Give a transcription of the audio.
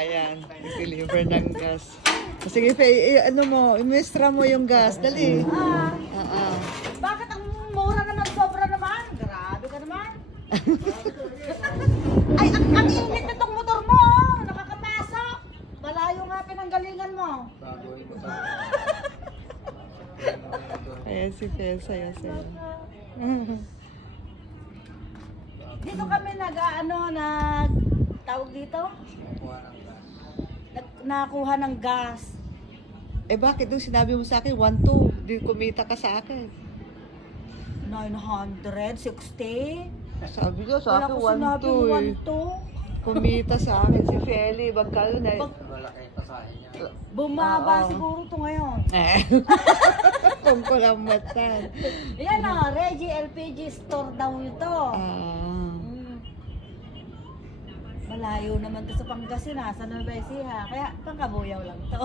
Ayan, deliver ng gas. Sige, Faye, ano mo, imuestra mo yung gas. Dali. Bakit ang mura naman, sobra naman? Grabe ka naman. Ay, ang init na tong motor mo, oh. Nakakapasok. Malayo nga pinanggalingan mo. Ayan si Faye, saya-saya. Dito kami tawag dito? Nakuha ng gas. Eh bakit nung sinabi mo sa akin, 1-2, di kumita ka sa akin? 960. Sabi ko sa Wala akin, ko sinabing 1-2 eh. Kumita sa akin si Feli, magkano na Bumaba Oo. siguro to ngayon. Kung kulamatan. Yan o, Reggie LPG store daw ito. Malayo naman to sa Pangasinan, sa Nueva Ecija. Kaya pangkabuyaw lang to.